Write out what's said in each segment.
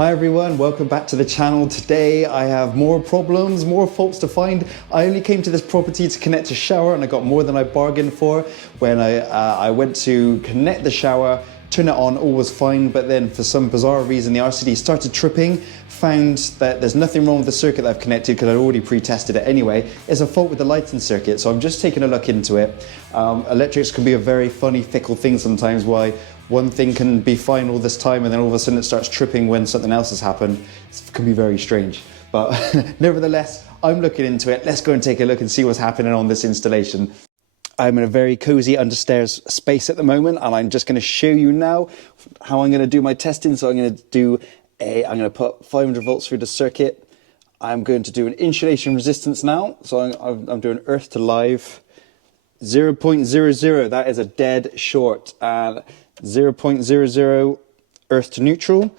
Hi everyone, welcome back to the channel. Today I have more problems, more faults to find. I only came to this property to connect a shower and I got more than I bargained for. When I went to connect the shower, turn it on, all was fine, but then for some bizarre reason the RCD started tripping, found that there's nothing wrong with the circuit that I've connected because I'd already pre-tested it anyway. It's a fault with the lighting circuit, so I'm just taking a look into it. Electrics can be a very funny, fickle thing sometimes, why one thing can be fine all this time and then all of a sudden it starts tripping when something else has happened. It can be very strange. But nevertheless, I'm looking into it. Let's go and take a look and see what's happening on this installation. I'm in a very cozy understairs space at the moment and I'm just going to show you now how I'm going to do my testing. So I'm going to put 500 volts through the circuit. I'm going to do an insulation resistance now. So I'm doing earth to live. 0.00, that is a dead short. And 0.00 earth to neutral,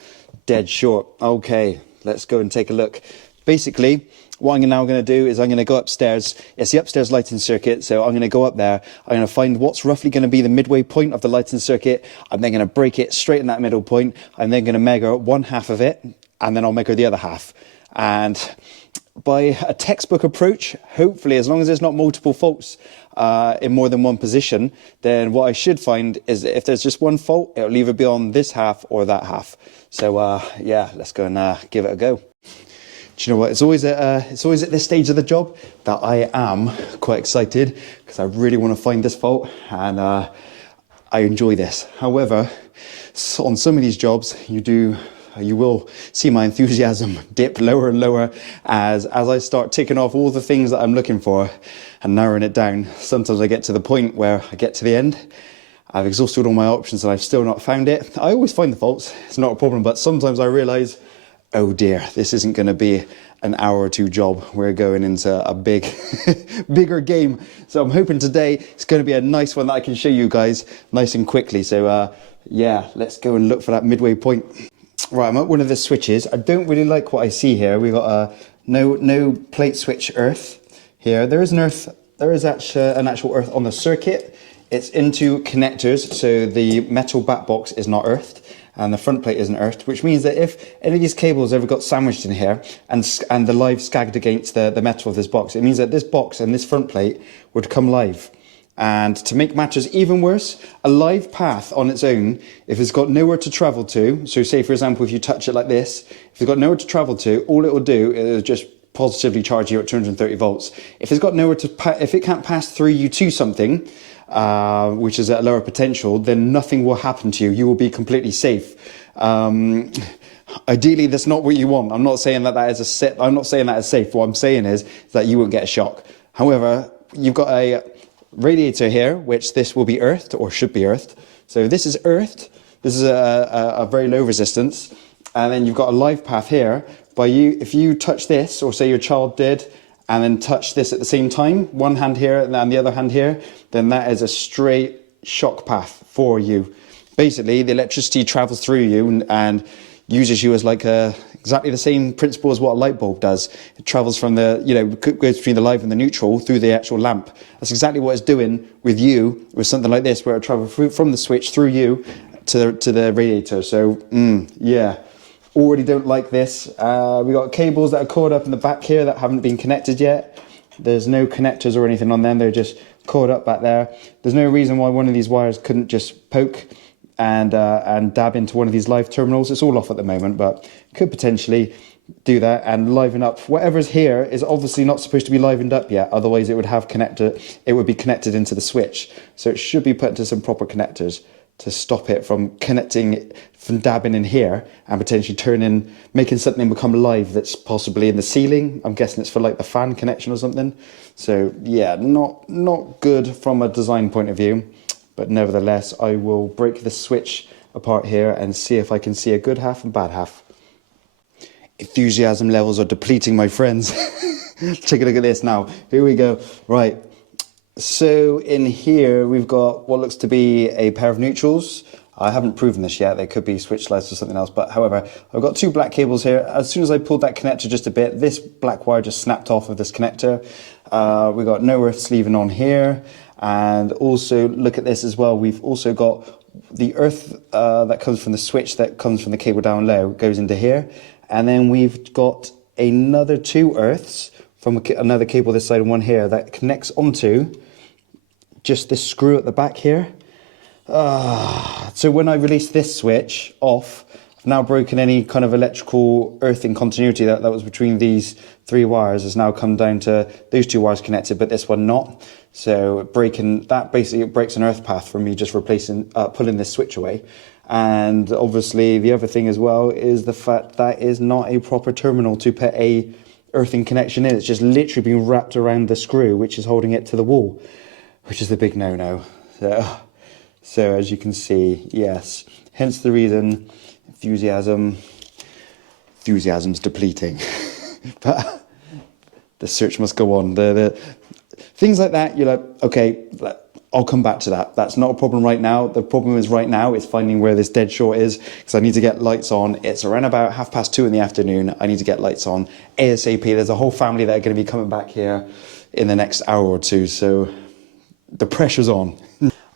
dead short. Okay, let's go and take a look. Basically, what I'm now going to do is I'm going to go upstairs. It's the upstairs lighting circuit, so I'm going to go up there. I'm going to find what's roughly going to be the midway point of the lighting circuit. I'm then going to break it straight in that middle point. I'm then going to measure one half of it, and then I'll measure the other half. And by a textbook approach, hopefully, as long as there's not multiple faults in more than one position, then what I should find is that if there's just one fault, it'll either be on this half or that half. So yeah, let's go and give it a go. Do you know what? It's always at this stage of the job that I am quite excited because I really want to find this fault and I enjoy this. However, on some of these jobs, you will see my enthusiasm dip lower and lower as I start ticking off all the things that I'm looking for and narrowing it down. Sometimes I get to the point where I get to the end, I've exhausted all my options and I've still not found it. I always find the faults, it's not a problem, but sometimes I realise, oh dear, this isn't going to be an hour or two job. We're going into a bigger game. So I'm hoping today it's going to be a nice one that I can show you guys nice and quickly. So yeah, let's go and look for that midway point. Right, I'm at one of the switches. I don't really like what I see here. We've got no plate switch earth here. There is actually an actual earth on the circuit. It's into connectors, so the metal back box is not earthed and the front plate isn't earthed, which means that if any of these cables ever got sandwiched in here and the live scagged against the metal of this box, it means that this box and this front plate would come live. And to make matters even worse, a live path on its own, if it's got nowhere to travel to, so say for example if you touch it like this, if it's got nowhere to travel to, all it will do is just positively charge you at 230 volts. If it's got nowhere to, if it can't pass through you to something, which is at a lower potential, then nothing will happen to you. You will be completely safe. Ideally, that's not what you want. I'm not saying that is safe. What I'm saying is that you won't get a shock. However, you've got a radiator here, which this will be earthed or should be earthed. So this is earthed. This is a very low resistance. And then you've got a live path here. If you touch this, or say your child did, and then touch this at the same time, one hand here and the other hand here, then that is a straight shock path for you. Basically, the electricity travels through you and uses you as like exactly the same principle as what a light bulb does. It travels from goes between the live and the neutral through the actual lamp. That's exactly what it's doing with you, with something like this, where it travels from the switch through you to the radiator. So, yeah. Already don't like this. We got cables that are caught up in the back here that haven't been connected yet. There's no connectors or anything on them. They're just caught up back there. There's no reason why one of these wires couldn't just poke and dab into one of these live terminals. It's all off at the moment, but could potentially do that and liven up. Whatever's here is obviously not supposed to be livened up yet. Otherwise, it would be connected into the switch. So it should be put into some proper connectors to stop it from dabbing in here and potentially making something become live that's possibly in the ceiling. I'm guessing it's for like the fan connection or something. So yeah, not good from a design point of view, but nevertheless, I will break the switch apart here and see if I can see a good half and bad half. Enthusiasm levels are depleting, my friends. Take a look at this now. Here we go. Right. So in here, we've got what looks to be a pair of neutrals. I haven't proven this yet. They could be switch lights or something else. But however, I've got two black cables here. As soon as I pulled that connector just a bit, this black wire just snapped off of this connector. We've got no earth sleeving on here. And also look at this as well. We've also got the earth that comes from the switch that comes from the cable down low goes into here. And then we've got another 2 earths from another cable this side and one here that connects onto just this screw at the back here. So when I release this switch off, I've now broken any kind of electrical earthing continuity that was between these 3 wires. Has now come down to those 2 wires connected, but this one not. So breaking that, basically it breaks an earth path from me just replacing, pulling this switch away. And obviously the other thing as well is the fact that is not a proper terminal to put a earthing connection in. It's just literally been wrapped around the screw which is holding it to the wall, which is the big no-no. So as you can see, yes, hence the reason enthusiasm's depleting. But the search must go on. The things like that, you're like, okay, I'll come back to that. That's not a problem right now. The problem is right now is finding where this dead short is, because I need to get lights on. It's around about 2:30 in the afternoon. I need to get lights on ASAP. There's a whole family that are going to be coming back here in the next hour or two, so the pressure's on.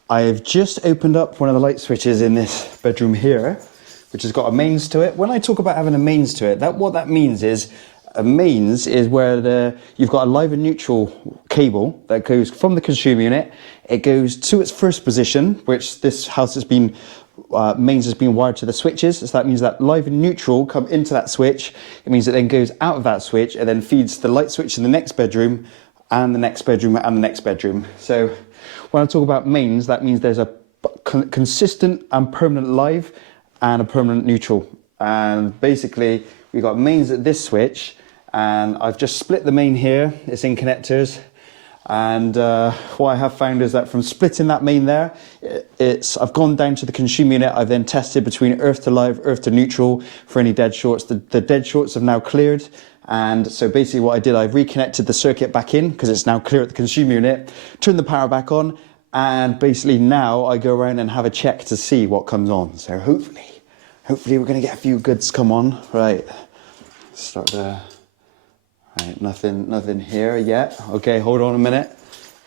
I've just opened up one of the light switches in this bedroom here, which has got a mains to it. When I talk about having a mains to it, what that means is, a mains is where you've got a live and neutral cable that goes from the consumer unit. It goes to its first position, which this house has been, mains has been wired to the switches. So that means that live and neutral come into that switch. It means it then goes out of that switch and then feeds the light switch in the next bedroom and the next bedroom and the next bedroom. So when I talk about mains, that means there's a consistent and permanent live and a permanent neutral. And basically, we've got mains at this switch, and I've just split the main here. It's in connectors. And what I have found is that from splitting that main there, I've gone down to the consumer unit. I've then tested between earth to live, earth to neutral for any dead shorts. The dead shorts have now cleared. And so basically what I did, I've reconnected the circuit back in because it's now clear at the consumer unit, turned the power back on, and basically now I go around and have a check to see what comes on. So hopefully we're going to get a few goods come on. Right, start there. Right, nothing here yet. Okay, hold on a minute.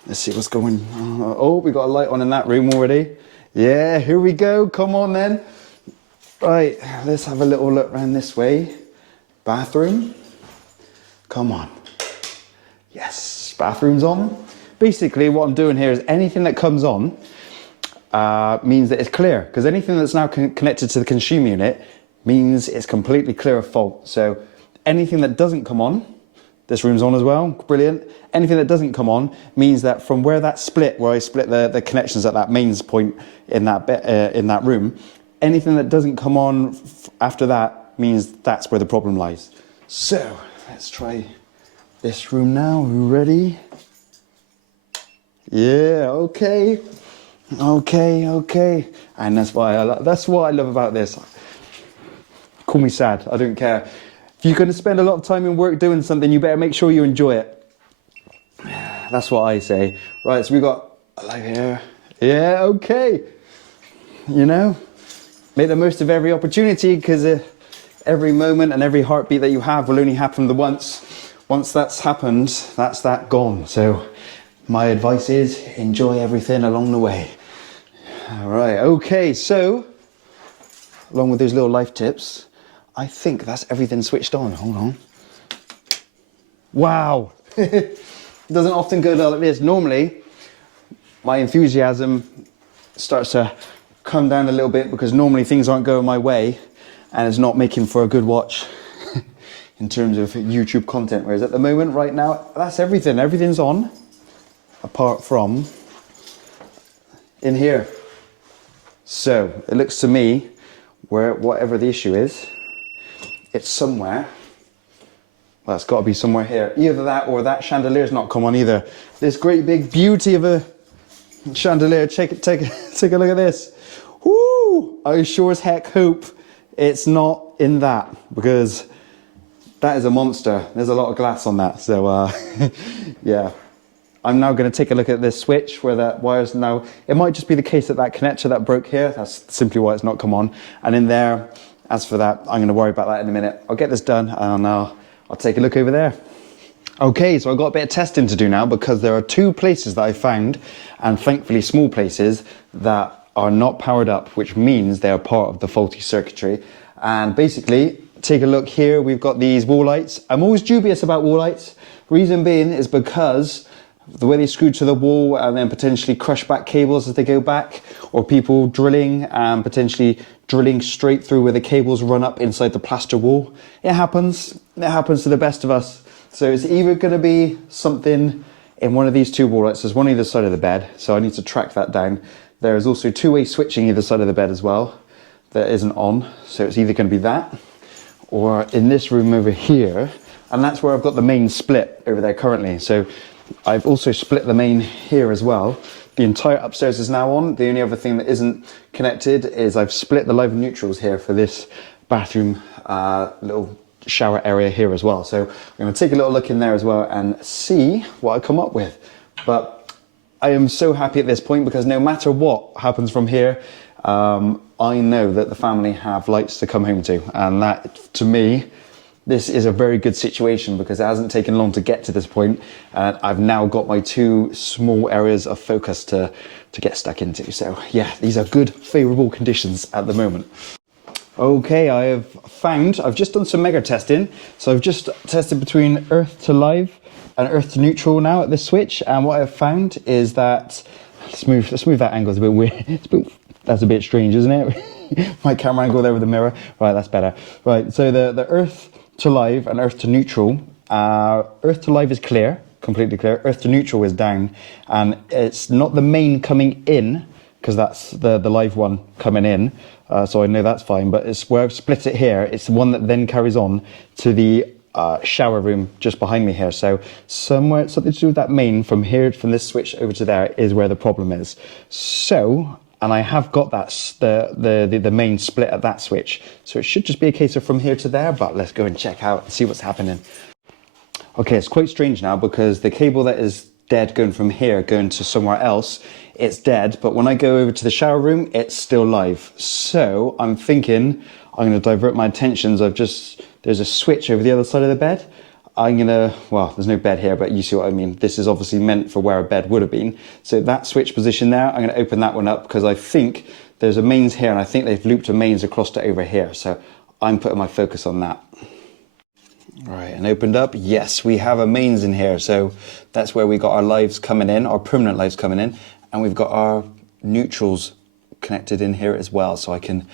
Let's see what's going on. Oh, we got a light on in that room already. Yeah, here we go. Come on then. Right, let's have a little look around this way. Bathroom. Come on. Yes, bathroom's on. Basically, what I'm doing here is anything that comes on means that it's clear, because anything that's now connected to the consumer unit means it's completely clear of fault. So anything that doesn't come on, this room's on as well, brilliant. Anything that doesn't come on means that from where that split, where I split the connections at that mains point in that room, anything that doesn't come on after that means that's where the problem lies. So let's try this room now. Are you ready? Yeah, okay. And that's what I love about this. Call me sad, I don't care. If you're going to spend a lot of time in work doing something, you better make sure you enjoy it. That's what I say. Right, so we got a light here. Yeah, okay. You know, make the most of every opportunity, because every moment and every heartbeat that you have will only happen the once. Once that's happened, that's that gone. So my advice is enjoy everything along the way. All right, okay, so along with those little life tips, I think that's everything switched on. Hold on. Wow. It doesn't often go like this. Normally, my enthusiasm starts to come down a little bit because normally things aren't going my way and it's not making for a good watch in terms of YouTube content. Whereas at the moment, right now, that's everything. Everything's on, apart from in here. So it looks to me where whatever the issue is, it's somewhere. Well, it's got to be somewhere here. Either that or that chandelier's not come on either. This great big beauty of a chandelier. Take a look at this. Woo! I sure as heck hope it's not in that, because that is a monster. There's a lot of glass on that. So yeah. I'm now going to take a look at this switch where that wire's now. It might just be the case that that connector that broke here, that's simply why it's not come on. And in there, as for that, I'm going to worry about that in a minute. I'll get this done and I'll take a look over there. Okay, so I've got a bit of testing to do now, because there are 2 places that I found, and thankfully small places, that are not powered up, which means they are part of the faulty circuitry. And basically, take a look here, we've got these wall lights. I'm always dubious about wall lights. Reason being is because the way they screw to the wall and then potentially crush back cables as they go back, or people drilling and potentially drilling straight through where the cables run up inside the plaster wall. It happens to the best of us. So it's either going to be something in one of these two wall lights. There's one either side of the bed, so I need to track that down. There is also two-way switching either side of the bed as well that isn't on, so it's either going to be that or in this room over here, and that's where I've got the main split over there currently. So I've also split the main here as well. The entire upstairs is now on. The only other thing that isn't connected is I've split the live and neutrals here for this bathroom little shower area here as well. So I'm going to take a little look in there as well and see what I come up with. But I am so happy at this point because no matter what happens from here, I know that the family have lights to come home to, and that, to me, this is a very good situation because it hasn't taken long to get to this point, and I've now got my two small areas of focus to get stuck into. So yeah, these are good, favourable conditions at the moment. Okay, I've just done some mega testing. So I've just tested between earth to live and earth to neutral now at this switch, and what I've found is that, let's move that angle, it's a bit weird. That's a bit strange, isn't it? My camera angle there with the mirror. Right, that's better. Right, so the earth to live and earth to neutral. Earth to live is clear, completely clear. Earth to neutral is down, and it's not the main coming in because that's the live one coming in. So I know that's fine, but it's where I've split it here. It's the one that then carries on to the shower room just behind me here. So something to do with that main from here, from this switch over to there is where the problem is. So, and I have got that the main split at that switch. So it should just be a case of from here to there, but let's go and check out and see what's happening. Okay, it's quite strange now because the cable that is dead going from here going to somewhere else, it's dead, but when I go over to the shower room, it's still live. So I'm thinking I'm going to divert my attentions. There's a switch over the other side of the bed. Well, there's no bed here, but you see what I mean. This is obviously meant for where a bed would have been. So that switch position there, I'm going to open that one up because I think there's a mains here and I think they've looped a mains across to over here. So I'm putting my focus on that. Right, and opened up. Yes, we have a mains in here. So that's where we got our lives coming in, our permanent lives coming in. And we've got our neutrals connected in here as well. So I can,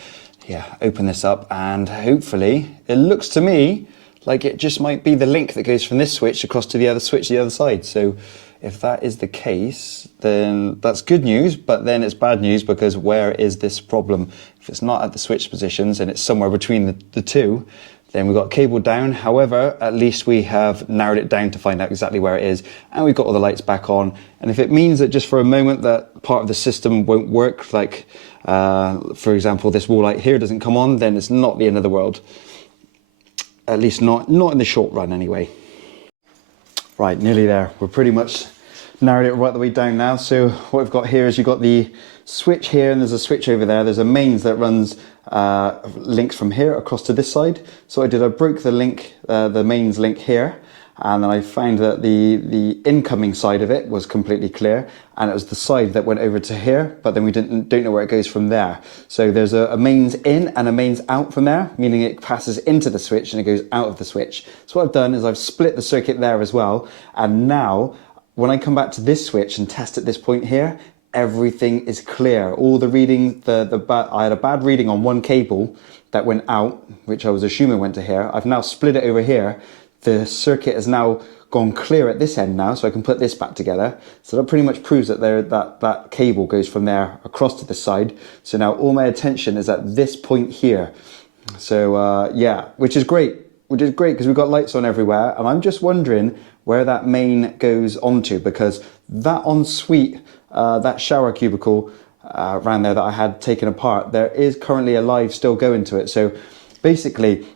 open this up and hopefully it looks to me like it just might be the link that goes from this switch across to the other switch the other side. So if that is the case, then that's good news, but then it's bad news because where is this problem? If it's not at the switch positions and it's somewhere between the two, then we've got cable down. However, at least we have narrowed it down to find out exactly where it is, and we've got all the lights back on. And if it means that just for a moment that part of the system won't work, like for example, this wall light here doesn't come on, then it's not the end of the world. At least not in the short run anyway. Right, nearly there. We're pretty much narrowed it right the way down now. So what we've got here is you've got the switch here and there's a switch over there. There's a mains that runs links from here across to this side. So I broke the link, the mains link here, and then I found that the incoming side of it was completely clear, and it was the side that went over to here, but then we don't know where it goes from there. So there's a mains in and a mains out from there, meaning it passes into the switch and it goes out of the switch. So what I've done is I've split the circuit there as well, and now when I come back to this switch and test at this point here, everything is clear. All the readings, I had a bad reading on one cable that went out, which I was assuming went to here. I've now split it over here. The circuit has now gone clear at this end now, so I can put this back together. So that pretty much proves that that cable goes from there across to the side. So now all my attention is at this point here. So which is great because we've got lights on everywhere, and I'm just wondering where that main goes onto, because that ensuite, that shower cubicle around there that I had taken apart, there is currently a live still going to it. So basically,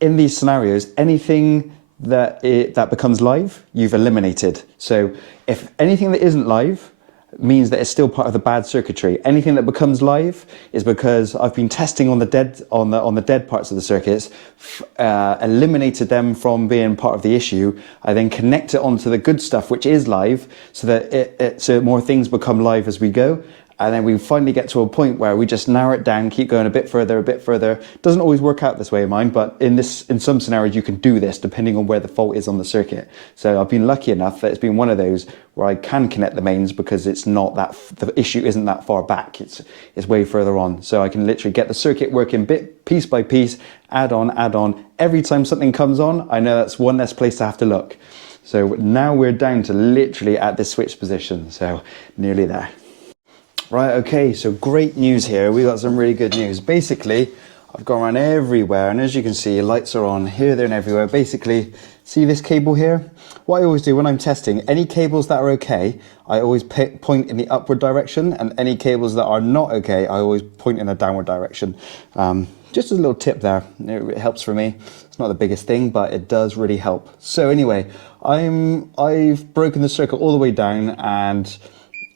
in these scenarios, anything that becomes live, you've eliminated. So if anything that isn't live means that it's still part of the bad circuitry. Anything that becomes live is because I've been testing on the dead parts of the circuits, eliminated them from being part of the issue. I then connect it onto the good stuff, which is live, so that so more things become live as we go. And then we finally get to a point where we just narrow it down, keep going a bit further, a bit further. Doesn't always work out this way in mine, but in some scenarios you can do this depending on where the fault is on the circuit. So I've been lucky enough that it's been one of those where I can connect the mains because it's not that, the issue isn't that far back, it's way further on. So I can literally get the circuit working piece by piece, add on. Every time something comes on, I know that's one less place to have to look. So now we're down to literally at this switch position, so nearly there. Right, okay, so great news here. We got some really good news. Basically, I've gone around everywhere, and as you can see, lights are on here, there, and everywhere. Basically, see this cable here? What I always do when I'm testing, any cables that are okay, I always point in the upward direction, and any cables that are not okay, I always point in a downward direction. Just as a little tip there, it helps for me. It's not the biggest thing, but it does really help. So anyway, I've broken the circuit all the way down, and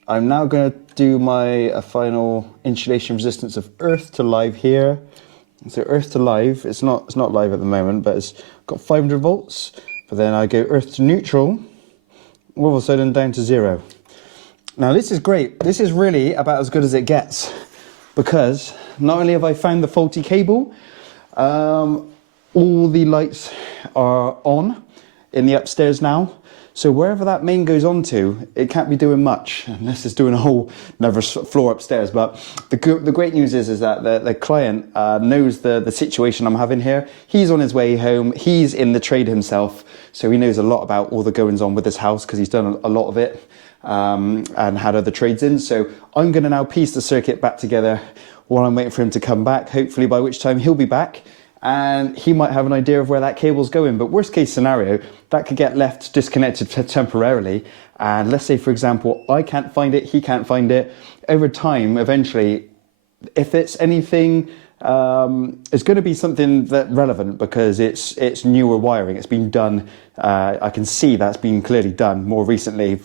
I'm now going to do my final insulation resistance of earth to live here. So earth to live, it's not live at the moment, but it's got 500 volts. But then I go earth to neutral, all of a sudden down to 0. Now this is great. This is really about as good as it gets, because not only have I found the faulty cable, all the lights are on in the upstairs now. So wherever that main goes on to, it can't be doing much, unless it's doing a whole another floor upstairs. But the great news is that the client knows the situation I'm having here. He's on his way home, he's in the trade himself, so he knows a lot about all the goings on with this house because he's done a lot of it and had other trades in. So I'm going to now piece the circuit back together while I'm waiting for him to come back, hopefully by which time he'll be back. And he might have an idea of where that cable's going. But worst case scenario, that could get left disconnected temporarily. And let's say, for example, I can't find it, he can't find it. Over time, eventually, if it's anything, it's going to be something that relevant because it's newer wiring. It's been done. I can see that's been clearly done more recently,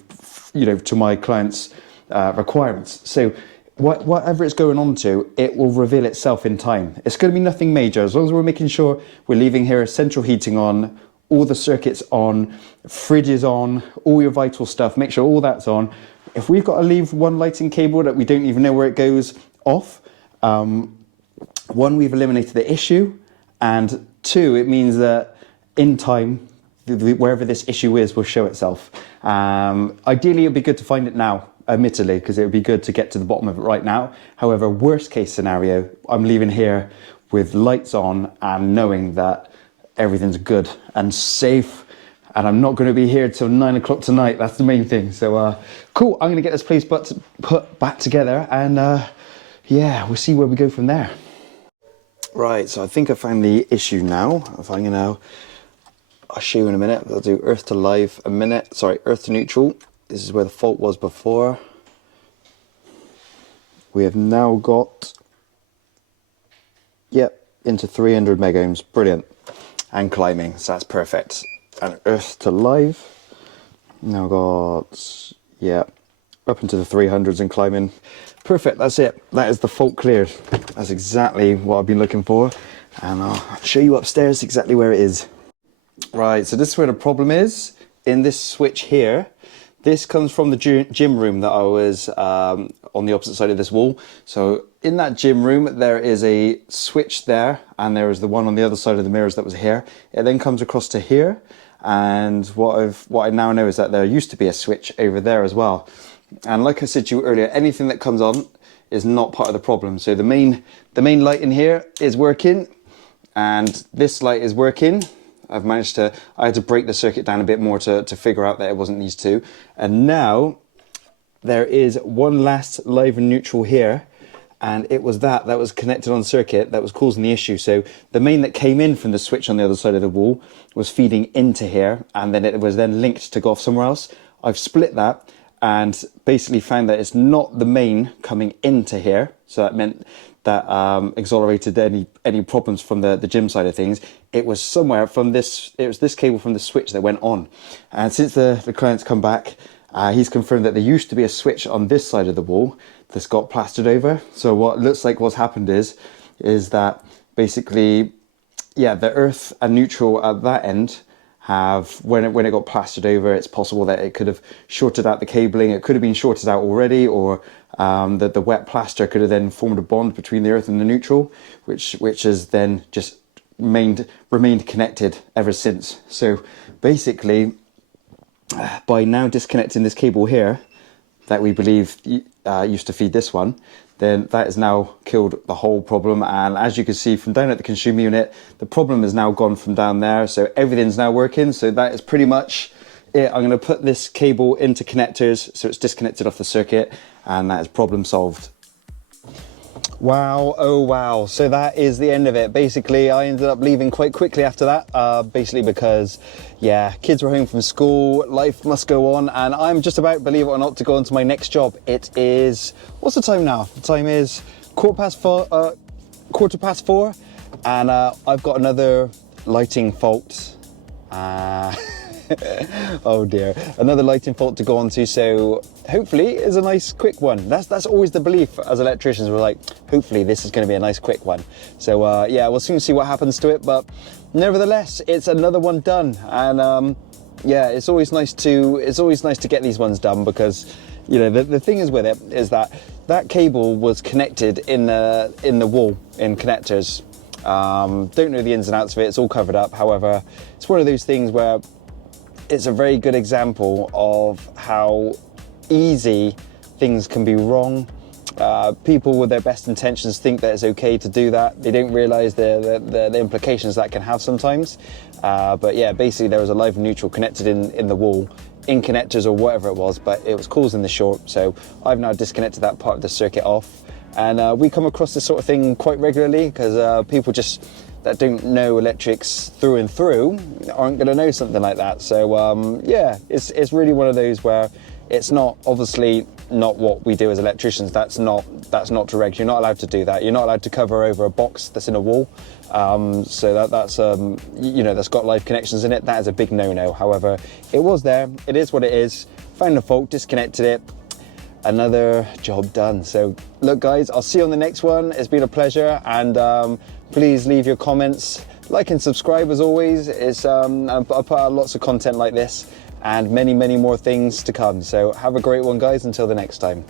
to my client's requirements. So whatever it's going on to, it will reveal itself in time. It's going to be nothing major, as long as we're making sure we're leaving here central heating on, all the circuits on, fridge is on, all your vital stuff, make sure all that's on. If we've got to leave one lighting cable that we don't even know where it goes off, one, we've eliminated the issue, and two, it means that in time, wherever this issue is will show itself. Ideally, it'd be good to find it now, admittedly, because it would be good to get to the bottom of it right now. However, worst case scenario, I'm leaving here with lights on and knowing that everything's good and safe, and I'm not going to be here till 9 o'clock tonight. That's the main thing. So cool, I'm going to get this place put back together, and yeah, we'll see where we go from there. Right, so I think I found the issue now. I'll show you in a minute. I'll do earth to live a minute. Sorry, earth to neutral. This is where the fault was before. We have now got, into 300 megohms. Brilliant. And climbing, so that's perfect. And earth to live. Now got, up into the 300s and climbing. Perfect, that's it. That is the fault cleared. That's exactly what I've been looking for. And I'll show you upstairs exactly where it is. Right, so this is where the problem is. In this switch here, this comes from the gym room that I was on the opposite side of this wall. So in that gym room, there is a switch there, and there is the one on the other side of the mirrors that was here. It then comes across to here, and what I now know is that there used to be a switch over there as well. And like I said to you earlier, anything that comes on is not part of the problem. So the main light in here is working, and this light is working. I had to break the circuit down a bit more to figure out that it wasn't these two. And now there is one last live and neutral here, and it was that was connected on the circuit that was causing the issue. So the main that came in from the switch on the other side of the wall was feeding into here, and then it was then linked to go off somewhere else. I've split that and basically found that it's not the main coming into here. So that meant that exonerated any problems from the gym side of things. It was somewhere from this, it was this cable from the switch that went on. And since the client's come back, he's confirmed that there used to be a switch on this side of the wall that's got plastered over. So what looks like what's happened is that basically, the earth and neutral at that end when it got plastered over, it's possible that it could have shorted out the cabling. It could have been shorted out already, or that the wet plaster could have then formed a bond between the earth and the neutral, which has then just remained connected ever since. So basically, by now disconnecting this cable here that we believe used to feed this one, then that has now killed the whole problem. And as you can see from down at the consumer unit, the problem is now gone from down there, so everything's now working. So that is pretty much it. I'm going to put this cable into connectors so it's disconnected off the circuit, and that is problem solved. Wow, oh wow, so that is the end of it. Basically, I ended up leaving quite quickly after that, basically because, yeah, kids were home from school, life must go on, and I'm just about, believe it or not, to go on to my next job. It is, what's the time now? The time is quarter past four, and I've got another lighting fault. Oh dear, another lighting fault to go on to, so hopefully it's a nice quick one. That's always the belief as electricians. We're like, hopefully this is going to be a nice quick one. So yeah, we'll soon see what happens to it, but nevertheless, it's another one done. And yeah, it's always nice to get these ones done, because you know the thing is with it is that cable was connected in the wall in connectors. Don't know the ins and outs of it, it's all covered up. However, it's one of those things where it's a very good example of how easy things can be wrong. People with their best intentions think that it's okay to do that. They don't realise the implications that can have sometimes. But yeah, basically there was a live and neutral connected in the wall, in connectors or whatever it was, but it was causing the short. So I've now disconnected that part of the circuit off. And we come across this sort of thing quite regularly, because people just that don't know electrics through and through aren't going to know something like that. So yeah, it's really one of those where it's not, obviously not what we do as electricians. That's not to reg. You're not allowed to do that. You're not allowed to cover over a box that's in a wall. So that's you know, that's got live connections in it. That is a big no-no. However, it was there. It is what it is. Found the fault, disconnected it. Another job done. So look guys, I'll see you on the next one. It's been a pleasure, and please leave your comments, like and subscribe as always. It's I put out lots of content like this and many more things to come. So have a great one guys, until the next time.